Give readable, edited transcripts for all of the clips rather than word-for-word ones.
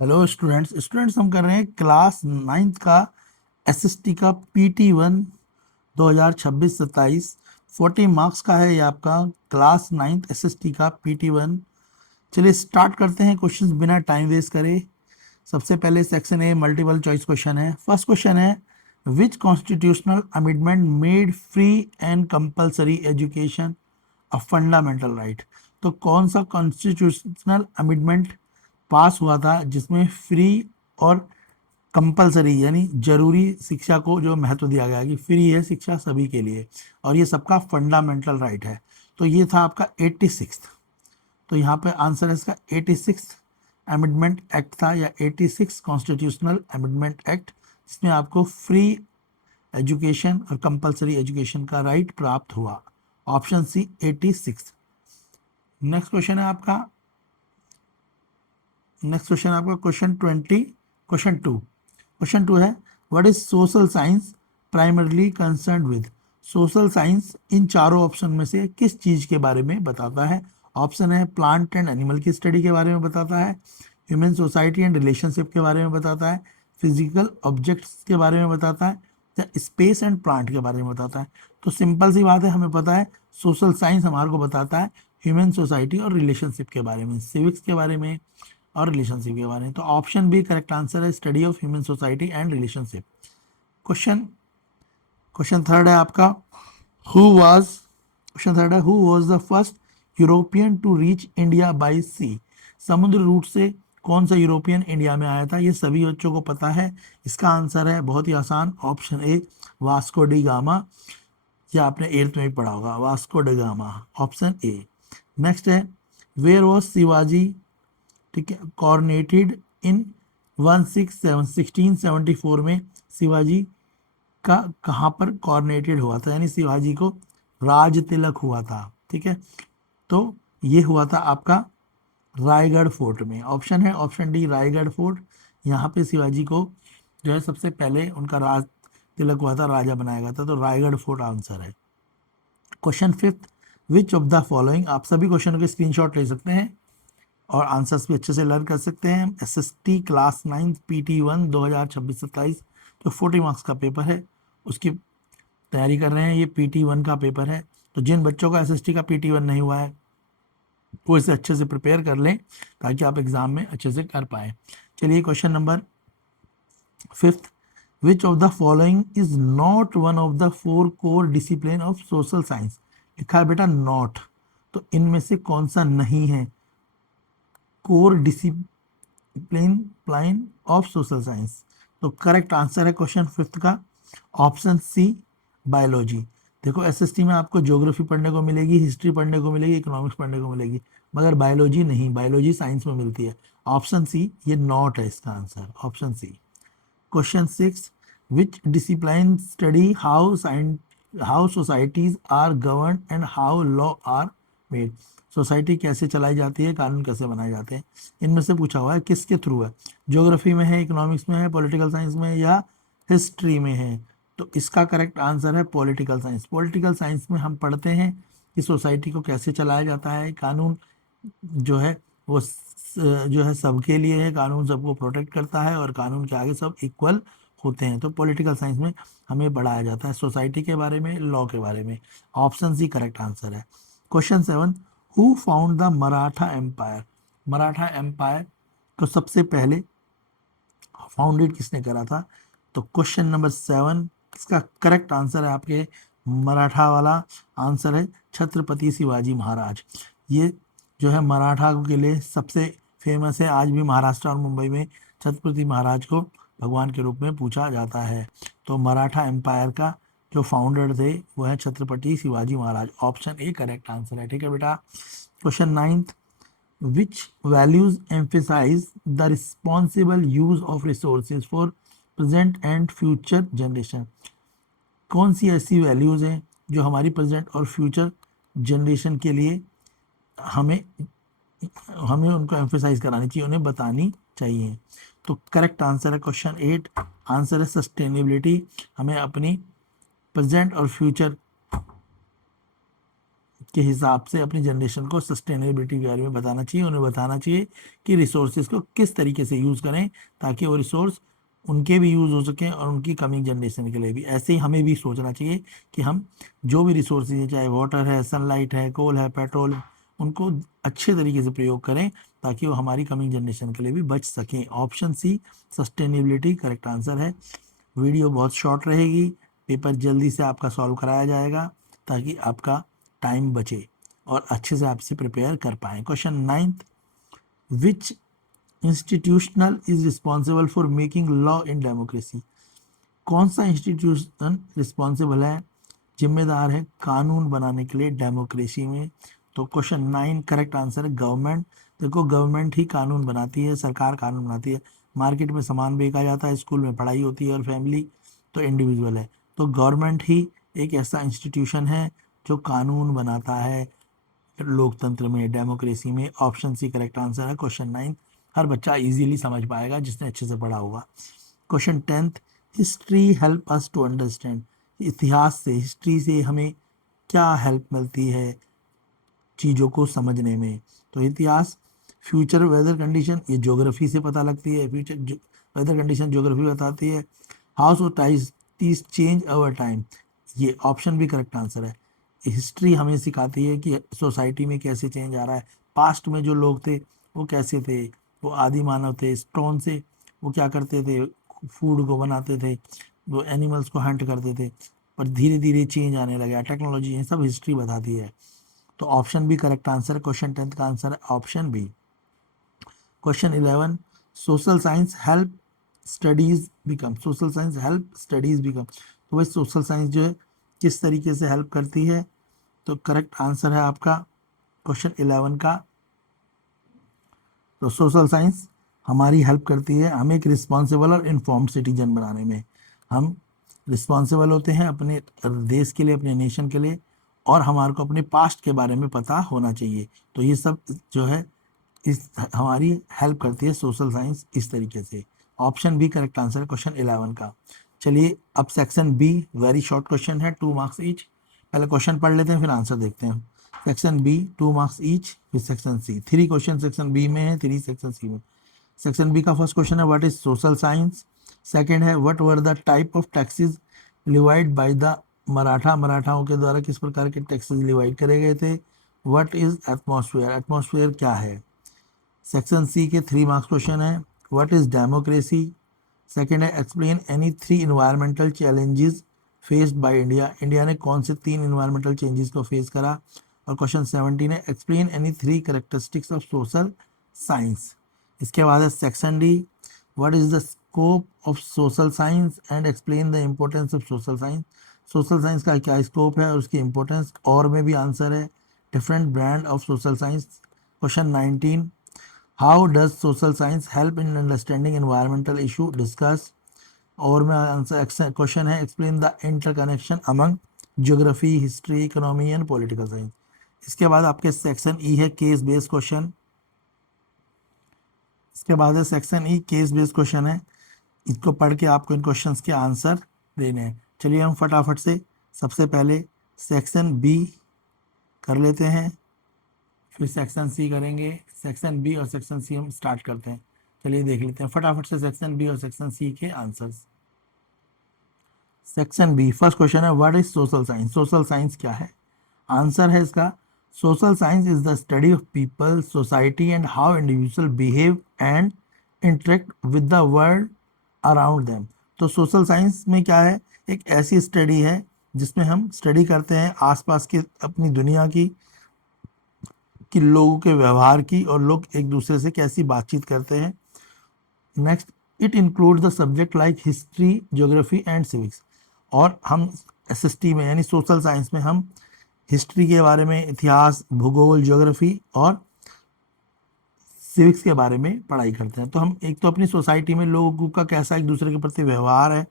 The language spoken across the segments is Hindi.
हेलो स्टूडेंट्स हम कर रहे हैं क्लास नाइन्थ का एसएसटी का PT1 2026-27 40 मार्क्स का है ये आपका क्लास नाइन्थ एसएसटी का PT1। चलिए स्टार्ट करते हैं क्वेश्चंस बिना टाइम वेस्ट करे। सबसे पहले section A multiple choice question है। फर्स्ट क्वेश्चन है which constitutional amendment made free and compulsory education a fundamental right. तो कौन सा कॉन्स्टिट्यूशनल अमेंडमेंट पास हुआ था जिसमें फ्री और कंपलसरी यानी जरूरी शिक्षा को जो महत्व दिया गया कि फ्री है शिक्षा सभी के लिए और ये सबका फंडामेंटल राइट है। तो ये था आपका 86। तो यहाँ पे आंसर है इसका 86 अमेंडमेंट एक्ट था या 86 कॉन्स्टिट्यूशनल अमेंडमेंट एक्ट, जिसमें आपको फ्री एजुकेशन और कंपलसरी एजुकेशन का राइट प्राप्त हुआ। Option C 86। नेक्स्ट क्वेश्चन है आपका क्वेश्चन टू है what is social science primarily concern with. Social science इन चारों ऑप्शन में से किस चीज के बारे में बताता है। ऑप्शन है प्लांट एंड एनिमल की स्टडी के बारे में बताता है, ह्यूमन सोसाइटी एंड रिलेशनशिप के बारे में बताता है, फिजिकल ऑब्जेक्ट्स के बारे में बताता है या स्पेस एंड प्लांट के बारे में बताता है। तो सिंपल सी बात है, हमें पता है सोशल साइंस हमारे को बताता है ह्यूमन सोसाइटी और रिलेशनशिप के बारे में, सिविक्स के बारे में और रिलेशनशिप के बारे में। तो ऑप्शन बी करेक्ट आंसर है, study of human society and relationship. Question question third है आपका हु वाज क्वेश्चन थर्ड है who was the first European to reach India by sea. समुद्र रूट से कौन सा यूरोपियन इंडिया में आया था, ये सभी बच्चों को पता है। इसका आंसर है बहुत ही आसान, option A Vasco D gamma. या आपने एट्थ में भी पढ़ा होगा Vasco D gamma, option A. Next है वेयर वॉज शिवाजी, ठीक है, कॉर्नेटेड इन 1674 में शिवाजी का कहाँ पर कॉर्नेटेड हुआ था, यानी शिवाजी को राज तिलक हुआ था। ठीक है, तो ये हुआ था आपका रायगढ़ फोर्ट में। ऑप्शन है ऑप्शन डी रायगढ़ फोर्ट। यहाँ पे शिवाजी को जो है सबसे पहले उनका राज तिलक हुआ था, राजा बनाया गया था, तो रायगढ़ फोर्ट आंसर है। Question fifth which of the following, आप सभी क्वेश्चनों के स्क्रीनशॉट ले सकते हैं और आंसर्स भी अच्छे से लर्न कर सकते हैं। एसएसटी क्लास 9 PT1 2026-27 जो 40 मार्क्स का पेपर है उसकी तैयारी कर रहे हैं। ये PT1 का पेपर है, तो जिन बच्चों का एसएसटी का PT1 नहीं हुआ है वो इसे अच्छे से प्रिपेयर कर लें ताकि आप एग्जाम में अच्छे से कर पाए। चलिए question number fifth which of the following is not one of the 4 core discipline of social science. लिखा है बेटा नॉट, तो इनमें से कौन सा नहीं है core discipline of social science. तो करेक्ट आंसर है क्वेश्चन फिफ्थ का ऑप्शन सी बायोलॉजी। देखो एसएसटी में आपको ज्योग्राफी पढ़ने को मिलेगी, हिस्ट्री पढ़ने को मिलेगी, इकोनॉमिक्स पढ़ने को मिलेगी, मगर बायोलॉजी नहीं, बायोलॉजी साइंस में मिलती है। ऑप्शन सी ये नॉट है इसका आंसर, option C. Question six which discipline study how societies are govern and how law are made. Society कैसे चलाई जाती है, कानून कैसे बनाए जाते हैं, इनमें से पूछा हुआ है। किसके थ्रू है, ज्योग्राफी में है, इकोनॉमिक्स में है, पॉलिटिकल साइंस में है या हिस्ट्री में है। तो इसका करेक्ट आंसर है पॉलिटिकल साइंस। पॉलिटिकल साइंस में हम पढ़ते हैं कि सोसाइटी को कैसे चलाया जाता है, कानून जो है वो जो है सबके लिए है, कानून सबको प्रोटेक्ट करता है और कानून के आगे सब इक्वल होते हैं। तो पॉलिटिकल साइंस में हमें पढ़ाया जाता है सोसाइटी के बारे में, लॉ के बारे में। ऑप्शन सी करेक्ट आंसर है। Question seven who found the Maratha empire. Maratha empire को सबसे पहले फाउंडेड किसने करा था। तो क्वेश्चन नंबर 7 इसका करेक्ट आंसर है आपके मराठा वाला आंसर है छत्रपति शिवाजी महाराज। ये जो है मराठा के लिए सबसे फेमस है। आज भी महाराष्ट्र और मुंबई में छत्रपति महाराज को भगवान के रूप में पूछा जाता है। तो मराठा एम्पायर का जो फाउंडर थे वो है Chhatrapati Shivaji Maharaj. Option A correct answer है। ठीक है बेटा। Question ninth which values emphasize the responsible use of resources for present and future generation। कौन सी ऐसी वैल्यूज हैं जो हमारी प्रेजेंट और फ्यूचर जनरेशन के लिए हमें हमें उनको एम्फेसाइज करानी चाहिए, उन्हें बतानी चाहिए। तो करेक्ट आंसर है क्वेश्चन 8, आंसर है सस्टेनेबिलिटी। हमें अपनी प्रेजेंट और फ्यूचर के हिसाब से अपनी जनरेशन को सस्टेनेबिलिटी के बारे में बताना चाहिए, उन्हें बताना चाहिए कि रिसोर्सेज को किस तरीके से यूज़ करें ताकि वो रिसोर्स उनके भी यूज़ हो सकें और उनकी कमिंग जनरेशन के लिए भी। ऐसे ही हमें भी सोचना चाहिए कि हम जो भी रिसोर्सेज हैं, चाहे वाटर है, सनलाइट है, कोल है, पेट्रोल है, उनको अच्छे तरीके से प्रयोग करें ताकि वो हमारी कमिंग जनरेशन के लिए भी बच सकें। Option C sustainability correct answer है। वीडियो बहुत शॉर्ट रहेगी, पेपर जल्दी से आपका सॉल्व कराया जाएगा ताकि आपका टाइम बचे और अच्छे से आपसे प्रिपेयर कर पाएँ। Question 9th, which institutional is responsible for making law in democracy? कौन सा इंस्टीट्यूशन रिस्पॉन्सिबल है, जिम्मेदार है कानून बनाने के लिए डेमोक्रेसी में? तो क्वेश्चन 9 करेक्ट आंसर है गवर्नमेंट। देखो गवर्नमेंट ही कानून बनाती है, सरकार कानून बनाती है। मार्केट में सामान बेचा जाता है, स्कूल में पढ़ाई होती है और फैमिली तो इंडिविजुअल है। तो गवर्नमेंट ही एक ऐसा इंस्टीट्यूशन है जो कानून बनाता है लोकतंत्र में, डेमोक्रेसी में। ऑप्शन सी करेक्ट आंसर है क्वेश्चन 9। हर बच्चा इजीली समझ पाएगा जिसने अच्छे से पढ़ा होगा। Question 10th, history help us to understand? इतिहास से, हिस्ट्री से हमें क्या हेल्प मिलती है चीज़ों को समझने में? तो इतिहास, फ्यूचर वेदर कंडीशन, ये ज्योग्राफी से पता लगती है। फ्यूचर वेदर कंडीशन ज्योग्राफी बताती है। House of ties change over time, ये ऑप्शन भी करेक्ट आंसर है। हिस्ट्री हमें सिखाती है कि सोसाइटी में कैसे चेंज आ रहा है। पास्ट में जो लोग थे वो कैसे थे, वो आदि मानव थे, स्टोन से वो क्या करते थे, फूड को बनाते थे, वो एनिमल्स को हंट करते थे, पर धीरे धीरे चेंज आने लगा, टेक्नोलॉजी, ये सब हिस्ट्री बताती है। तो ऑप्शन बी करेक्ट आंसर है। क्वेश्चन 10th का आंसर है option B. Question 11, social science help studies become? Social science help studies become, तो वही सोशल साइंस जो है किस तरीके से हेल्प करती है? तो करेक्ट आंसर है आपका क्वेश्चन 11 का। तो सोशल साइंस हमारी हेल्प करती है हमें एक रिस्पॉन्सिबल और इन्फॉर्म्ड सिटीजन बनाने में। हम रिस्पॉन्सिबल होते हैं अपने देश के लिए, अपने नेशन के लिए, और हमारे को अपने पास्ट के बारे में पता होना चाहिए। तो ये सब जो है इस हमारी हेल्प करती है सोशल साइंस इस तरीके से। ऑप्शन बी करेक्ट आंसर है क्वेश्चन 11 का। चलिए अब section B, very short question है, 2 मार्क्स ईच। पहले क्वेश्चन पढ़ लेते हैं फिर आंसर देखते हैं। सेक्शन बी 2 मार्क्स ईच, फिर section C 3 question section B में है, 3 सेक्शन सी में। सेक्शन बी का फर्स्ट क्वेश्चन है what is social science. Second है what were the type of taxes levied by the Maratha, मराठाओं के द्वारा किस प्रकार के टैक्सेस लिवाइड करे गए थे। व्हाट इज एटमॉस्फेयर, एटमॉस्फेयर क्या है। सेक्शन सी के 3 मार्क्स क्वेश्चन है व्हाट इज डेमोक्रेसी। सेकंड है explain any 3 environmental challenges faced by India, India ने कौन से 3 इन्वायरमेंटल चेंजेस को फेस करा। और क्वेश्चन 17 है explain any 3 characteristics of social science. इसके बाद है section D, what is the scope of social science and explain the importance of social science. Social science का क्या स्कोप है और उसकी इंपॉर्टेंस, और में भी आंसर है different brand of social science. Question 19, how does social science help in understanding environmental issue, discuss. और में आंसर क्वेश्चन है explain the interconnection among geography, history, economy and political science. इसके बाद आपके सेक्शन ई है केस बेस्ड क्वेश्चन। इसके बाद है section E case based question है, इसको पढ़ के आपको इन क्वेश्चंस के आंसर देने हैं। चलिए हम फटाफट से सबसे पहले सेक्शन बी कर लेते हैं, फिर सेक्शन सी करेंगे। सेक्शन बी और सेक्शन सी हम स्टार्ट करते हैं। चलिए देख लेते हैं फटाफट से सेक्शन बी और सेक्शन सी के answers. Section B first question है what is social science, social science क्या है। आंसर है इसका social science is the study of people, society and how individual behave and interact with the world around them. तो सोशल साइंस में क्या है, एक ऐसी स्टडी है जिसमें हम स्टडी करते हैं आसपास की अपनी दुनिया की, कि लोगों के व्यवहार की और लोग एक दूसरे से कैसी बातचीत करते हैं। Next, it include the subject like history, geography and civics. और हम एसएसटी में यानी सोशल साइंस में हम हिस्ट्री के बारे में, इतिहास, भूगोल, ज्योग्राफी और सिविक्स के बारे में पढ़ाई करते हैं। तो हम एक तो अपनी सोसाइटी में लोगों का कैसा एक दूसरे के प्रति व्यवहार है,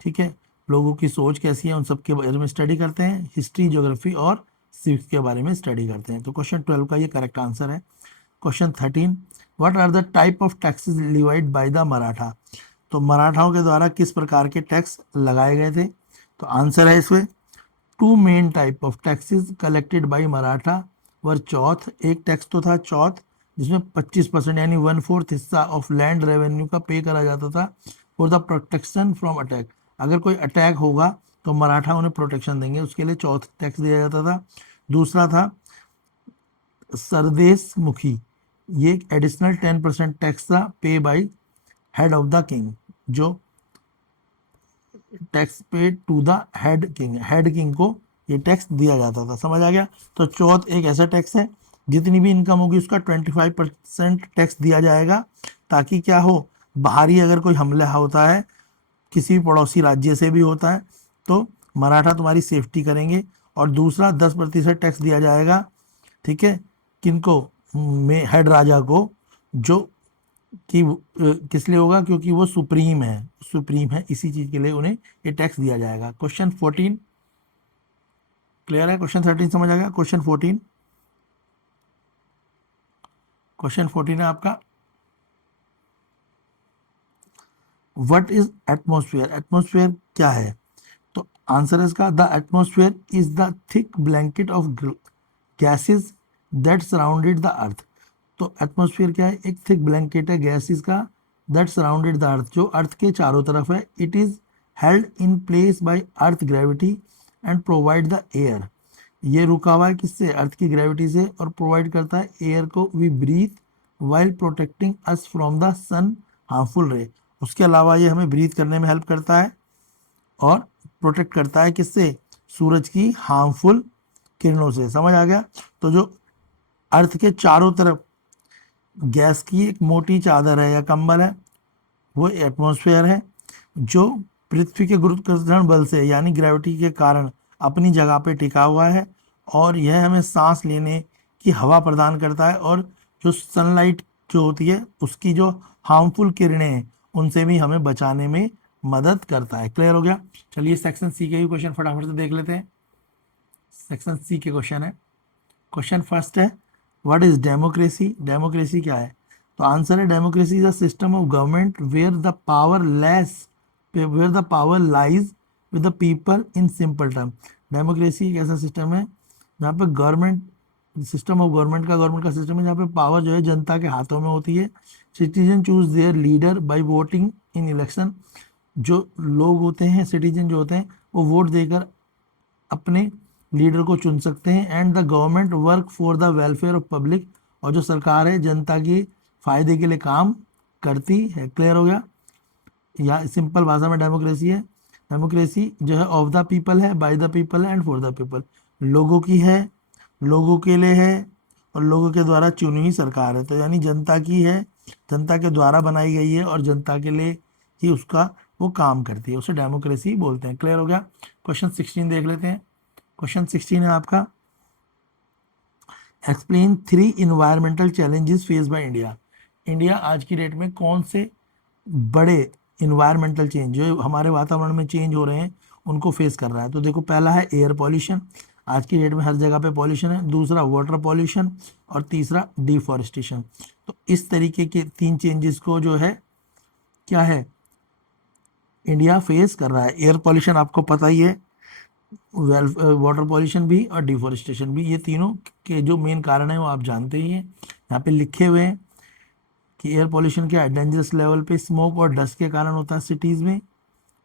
ठीक है, लोगों की सोच कैसी है, उन सब के बारे में स्टडी करते हैं। हिस्ट्री, ज्योग्राफी और सिविक्स के बारे में स्टडी करते हैं। तो क्वेश्चन 12 का ये करेक्ट आंसर है। Question 13, what are the type of taxes levied by the Maratha. तो मराठाओं के द्वारा किस प्रकार के टैक्स लगाए गए थे। तो आंसर है इसमें two main type of taxes collected by Maratha were chauth, एक टैक्स तो था चौथ जिसमें 25% यानी 1/4 हिस्सा ऑफ लैंड रेवेन्यू का पे करा जाता था for the protection from attack. अगर कोई अटैक होगा तो मराठा उन्हें प्रोटेक्शन देंगे, उसके लिए चौथ टैक्स दिया जाता था। दूसरा था सरदेश मुखी, ये एक एडिशनल 10% टैक्स था पे bye head of the king, जो टैक्स पे टू द हेड किंग को ये टैक्स दिया जाता था। समझ आ गया? तो चौथ एक ऐसा टैक्स है जितनी भी इनकम होगी उसका 25% टैक्स दिया जाएगा, ताकि क्या हो, बाहरी अगर कोई हमला होता है किसी भी पड़ोसी राज्य से भी होता है तो मराठा तुम्हारी सेफ्टी करेंगे। और दूसरा 10% टैक्स दिया जाएगा, ठीक है, किनको, में हेड राजा को, जो कि किस लिए होगा, क्योंकि वो सुप्रीम है, इसी चीज के लिए उन्हें ये टैक्स दिया जाएगा। क्वेश्चन 14 क्लियर है? क्वेश्चन 13 समझ आ गया? क्वेश्चन 14 है आपका, व्हाट इज एटमॉस्फेयर? एटमॉस्फेयर क्या है? तो आंसर है इसका, the atmosphere is the thick blanket of gases that surrounded the earth. तो एटमॉस्फेयर क्या है? एक थिक ब्लैंकेट है गैसेस का, दैट सराउंडेड द अर्थ, जो अर्थ के चारों तरफ है। It is held in place by earth gravity and provide the air. ये रुका हुआ है किससे? अर्थ की ग्रेविटी से, और प्रोवाइड करता है एयर को we breathe while protecting us from the sun harmful ray. उसके अलावा ये हमें ब्रीथ करने में हेल्प करता है और प्रोटेक्ट करता है किससे? सूरज की हार्मफुल किरणों से। समझ आ गया? तो जो अर्थ के चारों तरफ गैस की एक मोटी चादर है या कंबल है, वो एटमॉस्फेयर है, जो पृथ्वी के गुरुत्वाकर्षण बल से यानी ग्रेविटी के कारण अपनी जगह पे टिका हुआ है, और यह हमें सांस लेने की हवा प्रदान करता है, और जो सनलाइट जो होती है उसकी जो हार्मफुल किरणें हैं उनसे भी हमें बचाने में मदद करता है। क्लियर हो गया? चलिए सेक्शन सी के भी क्वेश्चन फटाफट से देख लेते हैं। सेक्शन सी के क्वेश्चन है, क्वेश्चन फर्स्ट है, व्हाट इज डेमोक्रेसी? डेमोक्रेसी क्या है? तो आंसर है, democracy is a system of government where the power lies with the people in simple term. Democracy एक ऐसा सिस्टम है जहाँ पे गवर्नमेंट का सिस्टम है जहाँ पे पावर जो है जनता के हाथों में होती है। Citizen choose their leader by voting in election. जो लोग होते हैं, सिटीजन जो होते हैं, वो वोट देकर अपने लीडर को चुन सकते हैं। And the government work for the welfare of public, और जो सरकार है जनता के फायदे के लिए काम करती है। क्लियर हो गया? या सिंपल भाषा में डेमोक्रेसी है, डेमोक्रेसी जो है ऑफ द पीपल है, बाय द पीपल है एंड फॉर द पीपल। लोगों की है, लोगों के लिए है, और लोगों के द्वारा चुनी हुई सरकार है। तो यानी जनता की है, जनता के द्वारा बनाई गई है, और जनता के लिए ही उसका वो काम करती है, उसे डेमोक्रेसी बोलते हैं। क्लियर हो गया? क्वेश्चन 16 देख लेते हैं। क्वेश्चन 16 है आपका, explain 3 environmental challenges face by India. India आज की डेट में कौन से बड़े इन्वायरमेंटल चेंज जो हमारे वातावरण में चेंज हो रहे हैं उनको फेस कर रहा है? तो देखो, पहला है एयर पॉल्यूशन, आज की डेट में हर जगह पे पॉल्यूशन है। दूसरा वाटर पॉल्यूशन, और तीसरा डिफॉरेस्टेशन। तो इस तरीके के 3 चेंजेस को जो है क्या है, इंडिया फेस कर रहा है। एयर पॉल्यूशन आपको पता ही है, वाटर पॉल्यूशन भी और डिफॉरेस्टेशन भी, ये तीनों के जो मेन कारण है वो आप जानते ही हैं। यहाँ पे लिखे हुए हैं कि एयर पॉल्यूशन क्या है, डेंजरस लेवल पे स्मोक और डस्ट के कारण होता है सिटीज़ में,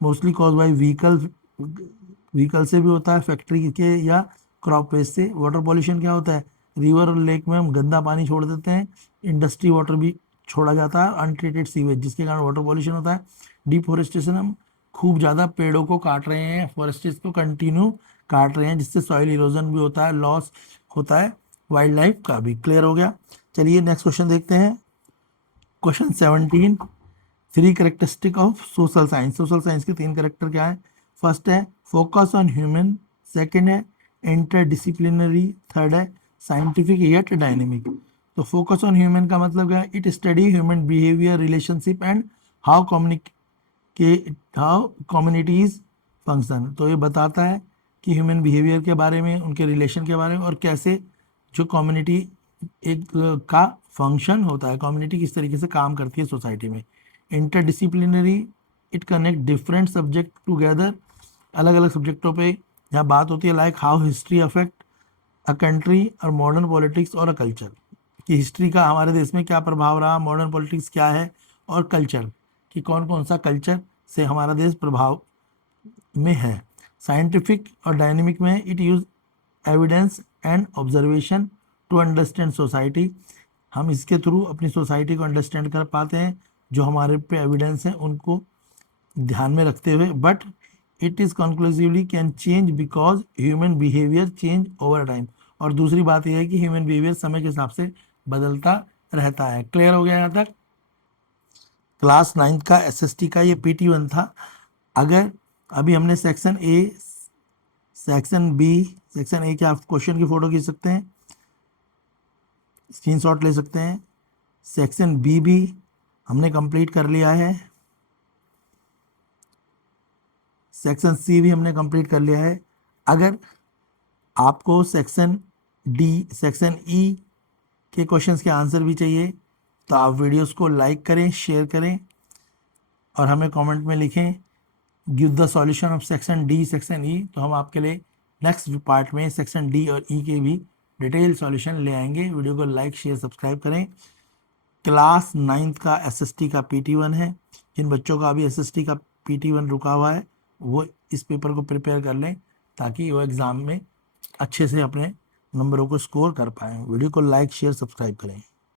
मोस्टली कॉज बाई व्हीकल से भी होता है, फैक्ट्री के या क्रॉप वेस्ट से। वाटर पॉल्यूशन क्या होता है, रिवर और लेक में हम गंदा पानी छोड़ देते हैं, इंडस्ट्री वाटर भी छोड़ा जाता है, अनट्रीटेड सीवेज, जिसके कारण वाटर पॉल्यूशन होता है। डिफोरेस्टेशन, हम खूब ज़्यादा पेड़ों को काट रहे हैं, फॉरेस्ट्स को कंटिन्यू काट रहे हैं, जिससे सॉइल इरोजन भी होता है, लॉस होता है वाइल्ड लाइफ का भी। क्लियर हो गया? चलिए नेक्स्ट क्वेश्चन देखते हैं। Question 17, 3 characteristic of social science. Social science के 3 करेक्टर क्या है? फर्स्ट है फोकस ऑन ह्यूमन, सेकंड है इंटरडिसिप्लिनरी, थर्ड है साइंटिफिक येट डायनेमिक। तो फोकस ऑन ह्यूमन का मतलब क्या है? It study human behaviour, relationship and how communities function. तो ये बताता है कि ह्यूमन बिहेवियर के बारे में, उनके रिलेशन के बारे में, और कैसे जो कम्युनिटी एक का फंक्शन होता है, कम्युनिटी किस तरीके से काम करती है सोसाइटी में। Interdisciplinary, it connect different subject together, अलग अलग सब्जेक्टों पे यहाँ बात होती है like how history affect a country और मॉडर्न पॉलिटिक्स और अ कल्चर, कि हिस्ट्री का हमारे देश में क्या प्रभाव रहा, मॉडर्न पॉलिटिक्स क्या है, और कल्चर कि कौन कौन सा कल्चर से हमारा देश प्रभाव में है। साइंटिफिक और डायनेमिक में it use evidence and observation to understand society, हम इसके थ्रू अपनी सोसाइटी को अंडरस्टैंड कर पाते हैं, जो हमारे पे एविडेंस है उनको ध्यान में रखते हुए। But it is conclusively can change because human behaviour change over time, और दूसरी बात यह है कि ह्यूमन बिहेवियर समय के हिसाब से बदलता रहता है। क्लियर हो गया यहाँ तक? क्लास 9 का एसएसटी का ये PT1 था। अगर अभी हमने section A, section B, section A के आप क्वेश्चन की फोटो खींच सकते हैं, स्क्रीनशॉट ले सकते हैं। सेक्शन बी भी हमने कंप्लीट कर लिया है, सेक्शन सी भी हमने कंप्लीट कर लिया है। अगर आपको सेक्शन डी, सेक्शन ई के क्वेश्चंस के आंसर भी चाहिए तो आप वीडियोस को लाइक करें, शेयर करें और हमें कमेंट में लिखें give the solution of section D, section E, तो हम आपके लिए नेक्स्ट पार्ट में सेक्शन डी और ई के भी डिटेल सॉल्यूशन ले आएंगे। वीडियो को लाइक शेयर सब्सक्राइब करें। क्लास 9th का एसएसटी का PT1 है। जिन बच्चों का अभी एसएसटी का PT1 रुका हुआ है वो इस पेपर को प्रिपेयर कर लें ताकि वो एग्ज़ाम में अच्छे से अपने नंबरों को स्कोर कर पाएँ। वीडियो को लाइक शेयर सब्सक्राइब करें।